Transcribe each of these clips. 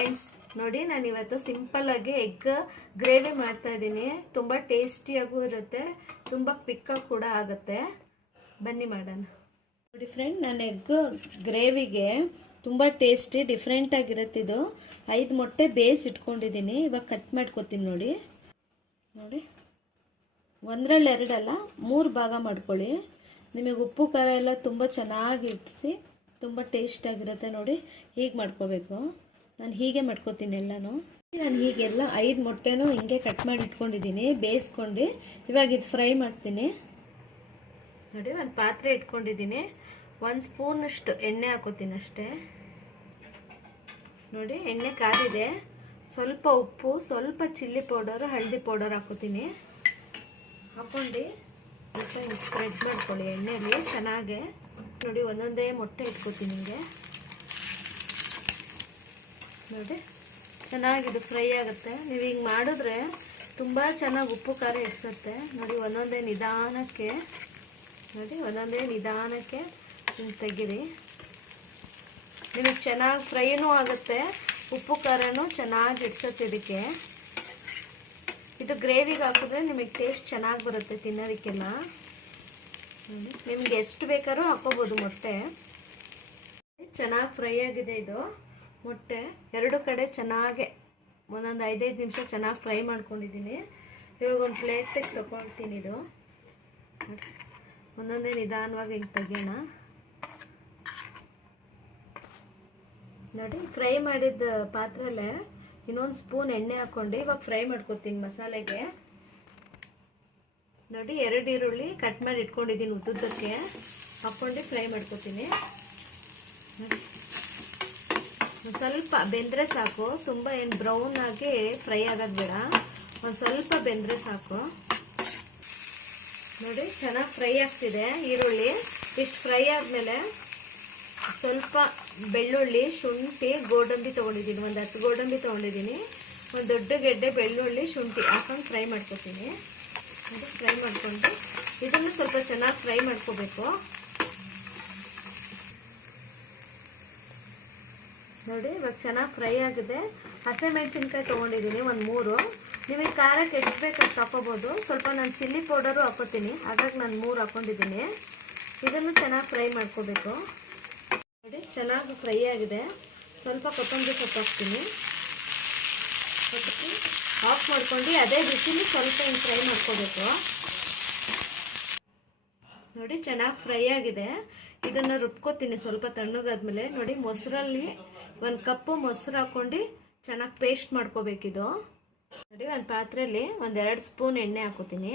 Friends, ನೋಡಿ ನಾನು ಇವತ್ತು ಸಿಂಪಲ್ ಆಗಿ ಎಗ್ ಗ್ರೇವಿ ಮಾಡ್ತಾ ಇದ್ದೀನಿ. ತುಂಬ ಟೇಸ್ಟಿಯಾಗೂ ಇರುತ್ತೆ, ತುಂಬ ಕ್ವಿಕ್ಕಾಗಿ ಕೂಡ ಆಗುತ್ತೆ. ಬನ್ನಿ ಮಾಡೋಣ. ನೋಡಿ ಫ್ರೆಂಡ್, ನಾನು ಎಗ್ ಗ್ರೇವಿಗೆ ತುಂಬ ಟೇಸ್ಟಿ ಡಿಫ್ರೆಂಟ್ ಆಗಿರುತ್ತೆ. ಇದು 5 ಮೊಟ್ಟೆ ಬೇಯಿಸಿಟ್ಕೊಂಡಿದ್ದೀನಿ. ಇವಾಗ ಕಟ್ ಮಾಡ್ಕೊತೀನಿ. ನೋಡಿ ನೋಡಿ, 1ರಲ್ಲಿ 2 ಅಲ್ಲ 3 ಭಾಗ ಮಾಡ್ಕೊಳ್ಳಿ. ನಿಮಗೆ ಉಪ್ಪು ಖಾರ ಎಲ್ಲ ತುಂಬ ಚೆನ್ನಾಗಿ ಇಡಿಸಿ ತುಂಬ ಟೇಸ್ಟಾಗಿರುತ್ತೆ. ನೋಡಿ ಹೀಗೆ ಮಾಡ್ಕೋಬೇಕು. ನಾನು ಹೀಗೆ ಮಾಡ್ಕೋತೀನಿ ಎಲ್ಲನೂ. ನಾನು ಹೀಗೆಲ್ಲ 5 ಮೊಟ್ಟೆನೂ ಹಿಂಗೆ ಕಟ್ ಮಾಡಿ ಇಟ್ಕೊಂಡಿದ್ದೀನಿ, ಬೇಯಿಸ್ಕೊಂಡು. ಇವಾಗ ಇದು ಫ್ರೈ ಮಾಡ್ತೀನಿ. ನೋಡಿ, ಒಂದು ಪಾತ್ರೆ ಇಟ್ಕೊಂಡಿದ್ದೀನಿ. 1 ಸ್ಪೂನಷ್ಟು ಎಣ್ಣೆ ಹಾಕೋತೀನಿ ಅಷ್ಟೇ. ನೋಡಿ, ಎಣ್ಣೆ ಕಾದಿದೆ. ಸ್ವಲ್ಪ ಉಪ್ಪು, ಸ್ವಲ್ಪ ಚಿಲ್ಲಿ ಪೌಡರು, ಹಳದಿ ಪೌಡರ್ ಹಾಕೋತೀನಿ. ಹಾಕ್ಕೊಂಡು ಮತ್ತೆ ಸ್ಪ್ರೆಡ್ ಮಾಡ್ಕೊಳ್ಳಿ ಎಣ್ಣೆಯಲ್ಲಿ ಚೆನ್ನಾಗೆ. ನೋಡಿ, ಒಂದೊಂದೇ ಮೊಟ್ಟೆ ಇಟ್ಕೋತೀನಿ ಹಿಂಗೆ. ನೋಡಿ, ಚೆನ್ನಾಗಿದು ಫ್ರೈ ಆಗುತ್ತೆ. ನೀವು ಹಿಂಗೆ ಮಾಡಿದ್ರೆ ತುಂಬ ಚೆನ್ನಾಗಿ ಉಪ್ಪು ಖಾರ ಇಡಿಸುತ್ತೆ. ನೋಡಿ, ಒಂದೊಂದೇ ನಿಧಾನಕ್ಕೆ ಹಿಂಗೆ ತೆಗೀರಿ. ನಿಮಗೆ ಚೆನ್ನಾಗಿ ಫ್ರೈನೂ ಆಗುತ್ತೆ, ಉಪ್ಪು ಖಾರನೂ ಚೆನ್ನಾಗಿ ಇಡಿಸುತ್ತೆ. ಇದಕ್ಕೆ ಇದು ಗ್ರೇವಿಗೆ ಹಾಕಿದ್ರೆ ನಿಮಗೆ ಟೇಸ್ಟ್ ಚೆನ್ನಾಗಿ ಬರುತ್ತೆ ತಿನ್ನೋದಕ್ಕೆಲ್ಲ. ನಿಮ್ಗೆ ಎಷ್ಟು ಬೇಕಾದ್ರೂ ಹಾಕೋಬೋದು ಮೊಟ್ಟೆ. ಚೆನ್ನಾಗಿ ಫ್ರೈ ಆಗಿದೆ ಇದು ಮೊಟ್ಟೆ. 2 ಕಡೆ ಚೆನ್ನಾಗೆ ಒಂದೊಂದು 5-5 ನಿಮಿಷ ಚೆನ್ನಾಗಿ ಫ್ರೈ ಮಾಡ್ಕೊಂಡಿದ್ದೀನಿ. ಇವಾಗ ಒಂದು ಪ್ಲೇಟಿಗೆ ತಗೊಳ್ತೀನಿ. ಇದು ಒಂದೊಂದೇ ನಿಧಾನವಾಗಿ ಹಿಂಗೆ ತೆಗಿಯೋಣ. ನೋಡಿ, ಫ್ರೈ ಮಾಡಿದ ಪಾತ್ರೆಯಲ್ಲೇ ಇನ್ನೊಂದು ಸ್ಪೂನ್ ಎಣ್ಣೆ ಹಾಕ್ಕೊಂಡು ಇವಾಗ ಫ್ರೈ ಮಾಡ್ಕೊತೀನಿ ಮಸಾಲೆಗೆ. ನೋಡಿ, 2 ಈರುಳ್ಳಿ ಕಟ್ ಮಾಡಿ ಇಟ್ಕೊಂಡಿದ್ದೀನಿ ಉದ್ದುದ್ದಕ್ಕೆ, ಹಾಕ್ಕೊಂಡು ಫ್ರೈ ಮಾಡ್ಕೊತೀನಿ. ನೋಡಿ, ಸ್ವಲ್ಪ ಬೆಂದರೆ ಸಾಕು, ತುಂಬ ಏನು ಬ್ರೌನ್ ಆಗಿ ಫ್ರೈ ಆಗೋದು ಬೇಡ, ಒಂದು ಸ್ವಲ್ಪ ಬೆಂದರೆ ಸಾಕು. ನೋಡಿ, ಚೆನ್ನಾಗಿ ಫ್ರೈ ಆಗ್ತಿದೆ ಈರುಳ್ಳಿ. ಇಷ್ಟು ಫ್ರೈ ಆದಮೇಲೆ ಸ್ವಲ್ಪ ಬೆಳ್ಳುಳ್ಳಿ, ಶುಂಠಿ, ಗೋಡಂಬಿ ತೊಗೊಂಡಿದ್ದೀನಿ. ಒಂದು 10 ಗೋಡಂಬಿ ತೊಗೊಂಡಿದ್ದೀನಿ. ಒಂದು ದೊಡ್ಡ ಗೆಡ್ಡೆ ಬೆಳ್ಳುಳ್ಳಿ, ಶುಂಠಿ ಹಾಕೊಂಡು ಫ್ರೈ ಮಾಡ್ಕೊತೀನಿ. ಫ್ರೈ ಮಾಡಿಕೊಂಡು ಇದನ್ನು ಸ್ವಲ್ಪ ಚೆನ್ನಾಗಿ ಫ್ರೈ ಮಾಡ್ಕೋಬೇಕು. ನೋಡಿ, ಇವಾಗ ಚೆನ್ನಾಗಿ ಫ್ರೈ ಆಗಿದೆ. ಹಸಿಮೆಣಸಿನ್ಕಾಯಿ ತೊಗೊಂಡಿದ್ದೀನಿ ಒಂದು 3. ನಿಮಗೆ ಖಾರಕ್ಕೆ ಎಷ್ಟು ಬೇಕು ಅಷ್ಟು ಹಾಕೋಬೋದು. ಸ್ವಲ್ಪ ನಾನು ಚಿಲ್ಲಿ ಪೌಡರು ಹಾಕೋತೀನಿ, ಹಾಗಾಗಿ ನಾನು 3 ಹಾಕ್ಕೊಂಡಿದ್ದೀನಿ. ಇದನ್ನು ಚೆನ್ನಾಗಿ ಫ್ರೈ ಮಾಡ್ಕೋಬೇಕು. ನೋಡಿ, ಚೆನ್ನಾಗಿ ಫ್ರೈ ಆಗಿದೆ. ಸ್ವಲ್ಪ ಕೊತ್ತಂಬರಿ ಸೊಪ್ಪು ಹಾಕ್ತೀನಿ. ಆಫ್ ಮಾಡ್ಕೊಂಡು ಅದೇ ಬಿಸಿಲಿ ಸ್ವಲ್ಪ ಹಿಂಗೆ ಫ್ರೈ ಮಾಡ್ಕೋಬೇಕು. ನೋಡಿ, ಚೆನ್ನಾಗಿ ಫ್ರೈ ಆಗಿದೆ. ಇದನ್ನು ರುಬ್ಕೋತೀನಿ ಸ್ವಲ್ಪ ತಣ್ಣಗಾದ್ಮೇಲೆ. ನೋಡಿ, ಮೊಸರಲ್ಲಿ 1 ಕಪ್ಪು ಮೊಸರು ಹಾಕ್ಕೊಂಡು ಚೆನ್ನಾಗಿ ಪೇಸ್ಟ್ ಮಾಡ್ಕೋಬೇಕಿದು. ನೋಡಿ, ಒಂದು ಪಾತ್ರೆಯಲ್ಲಿ 1-2 ಸ್ಪೂನ್ ಎಣ್ಣೆ ಹಾಕೋತೀನಿ.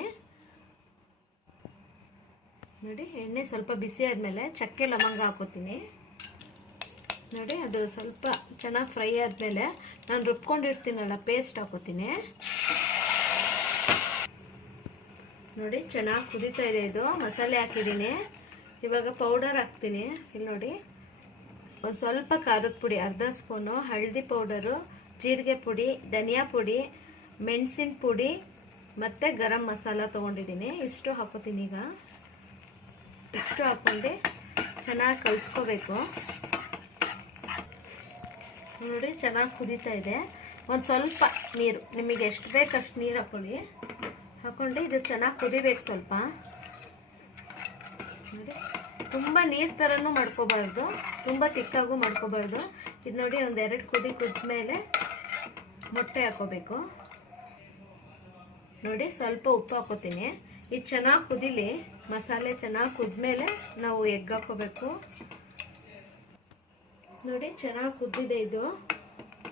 ನೋಡಿ, ಎಣ್ಣೆ ಸ್ವಲ್ಪ ಬಿಸಿ ಆದಮೇಲೆ ಚಕ್ಕೆ ಲವಂಗ ಹಾಕೋತೀನಿ. ನೋಡಿ, ಅದು ಸ್ವಲ್ಪ ಚೆನ್ನಾಗಿ ಫ್ರೈ ಆದಮೇಲೆ ನಾನು ರುಬ್ಕೊಂಡಿರ್ತೀನಲ್ಲ ಪೇಸ್ಟ್ ಹಾಕೋತೀನಿ. ನೋಡಿ, ಚೆನ್ನಾಗಿ ಕುದೀತಾ ಇದೆ. ಇದು ಮಸಾಲೆ ಹಾಕಿದ್ದೀನಿ. ಇವಾಗ ಪೌಡರ್ ಹಾಕ್ತೀನಿ. ಇಲ್ಲಿ ನೋಡಿ, ಒಂದು ಸ್ವಲ್ಪ ಖಾರದ ಪುಡಿ, ಅರ್ಧ ಸ್ಪೂನು ಹಳದಿ ಪೌಡರು, ಜೀರಿಗೆ ಪುಡಿ, ಧನಿಯಾ ಪುಡಿ, ಮೆಣಸಿನ ಪುಡಿ ಮತ್ತು ಗರಂ ಮಸಾಲ ತೊಗೊಂಡಿದ್ದೀನಿ. ಇಷ್ಟು ಹಾಕೋತೀನಿ. ಈಗ ಇಷ್ಟು ಹಾಕ್ಕೊಂಡು ಚೆನ್ನಾಗಿ ಕಲಿಸ್ಕೋಬೇಕು. ನೋಡಿ, ಚೆನ್ನಾಗಿ ಕುದೀತಾ ಇದೆ. ಒಂದು ಸ್ವಲ್ಪ ನೀರು, ನಿಮಗೆ ಎಷ್ಟು ಬೇಕು ಅಷ್ಟು ನೀರು ಹಾಕ್ಕೊಂಡು ಇದು ಚೆನ್ನಾಗಿ ಕುದಿಬೇಕು ಸ್ವಲ್ಪ. ನೋಡಿ, ತುಂಬ ನೀರು ಥರನೂ ಮಾಡ್ಕೋಬಾರ್ದು, ತುಂಬ ತಿಕ್ಕಾಗೂ ಮಾಡ್ಕೋಬಾರ್ದು. ಇದು ನೋಡಿ, ಒಂದು 2 ಕುದಿ ಕುದ್ಮೇಲೆ ಮೊಟ್ಟೆ ಹಾಕೋಬೇಕು. ನೋಡಿ, ಸ್ವಲ್ಪ ಉಪ್ಪು ಹಾಕೋತೀನಿ. ಇದು ಚೆನ್ನಾಗಿ ಕುದಿಲಿ, ಮಸಾಲೆ ಚೆನ್ನಾಗಿ ಕುದ್ಮೇಲೆ ನಾವು ಎಗ್ ಹಾಕೋಬೇಕು. ನೋಡಿ, ಚೆನ್ನಾಗಿ ಕುದ್ದಿದೆ ಇದು.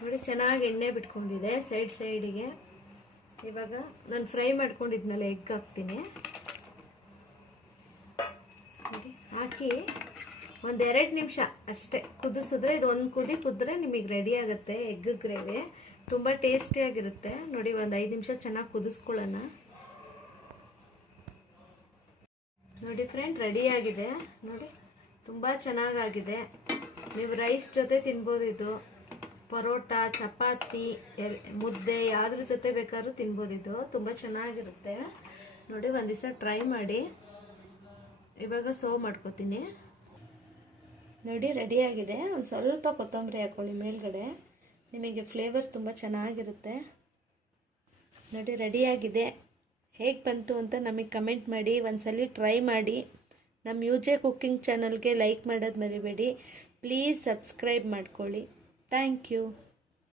ನೋಡಿ, ಚೆನ್ನಾಗಿ ಎಣ್ಣೆ ಬಿಟ್ಕೊಂಡಿದೆ ಸೈಡಿಗೆ. ಇವಾಗ ನಾನು ಫ್ರೈ ಮಾಡ್ಕೊಂಡಿದ್ನಲ್ಲ ಎಗ್ ಹಾಕ್ತೀನಿ. ನೋಡಿ, ಹಾಕಿ ಒಂದು 2 ನಿಮಿಷ ಅಷ್ಟೇ ಕುದಿಸಿದ್ರೆ, ಇದು ಒಂದು ಕುದಿ ಕುದ್ರೆ ನಿಮಗೆ ರೆಡಿ ಆಗುತ್ತೆ ಎಗ್ ಗ್ರೇವಿ. ತುಂಬ ಟೇಸ್ಟಿಯಾಗಿರುತ್ತೆ. ನೋಡಿ, ಒಂದು 5 ನಿಮಿಷ ಚೆನ್ನಾಗಿ ಕುದಿಸ್ಕೊಳ್ಳೋಣ. ನೋಡಿ ಫ್ರೆಂಡ್, ರೆಡಿಯಾಗಿದೆ. ನೋಡಿ, ತುಂಬ ಚೆನ್ನಾಗಾಗಿದೆ. ನೀವು ರೈಸ್ ಜೊತೆ ತಿನ್ಬೋದು. ಇದು ಪರೋಟ, ಚಪಾತಿ, ಮುದ್ದೆ ಯಾವುದ್ರ ಜೊತೆ ಬೇಕಾದ್ರೂ ತಿನ್ಬೋದು. ಇದು ತುಂಬ ಚೆನ್ನಾಗಿರುತ್ತೆ. ನೋಡಿ, ಒಂದು ದಿವಸ ಟ್ರೈ ಮಾಡಿ. ಇವಾಗ ಸರ್ವ್ ಮಾಡ್ಕೋತೀನಿ. ನೋಡಿ, ರೆಡಿಯಾಗಿದೆ. ಒಂದು ಸ್ವಲ್ಪ ಕೊತ್ತಂಬರಿ ಹಾಕ್ಕೊಳ್ಳಿ ಮೇಲ್ಗಡೆ. ನಿಮಗೆ ಫ್ಲೇವರ್ ತುಂಬ ಚೆನ್ನಾಗಿರುತ್ತೆ. ನೋಡಿ ರೆಡಿಯಾಗಿದೆ. ಹೇಗೆ ಬಂತು ಅಂತ ನಮಗೆ ಕಮೆಂಟ್ ಮಾಡಿ. ಒಂದ್ಸಲಿ ಟ್ರೈ ಮಾಡಿ. ನಮ್ಮ UJ ಕುಕ್ಕಿಂಗ್ ಚಾನಲ್ಗೆ ಲೈಕ್ ಮಾಡೋದು ಮರಿಬೇಡಿ. ಪ್ಲೀಸ್ ಸಬ್ಸ್ಕ್ರೈಬ್ ಮಾಡ್ಕೊಳ್ಳಿ. Thank you.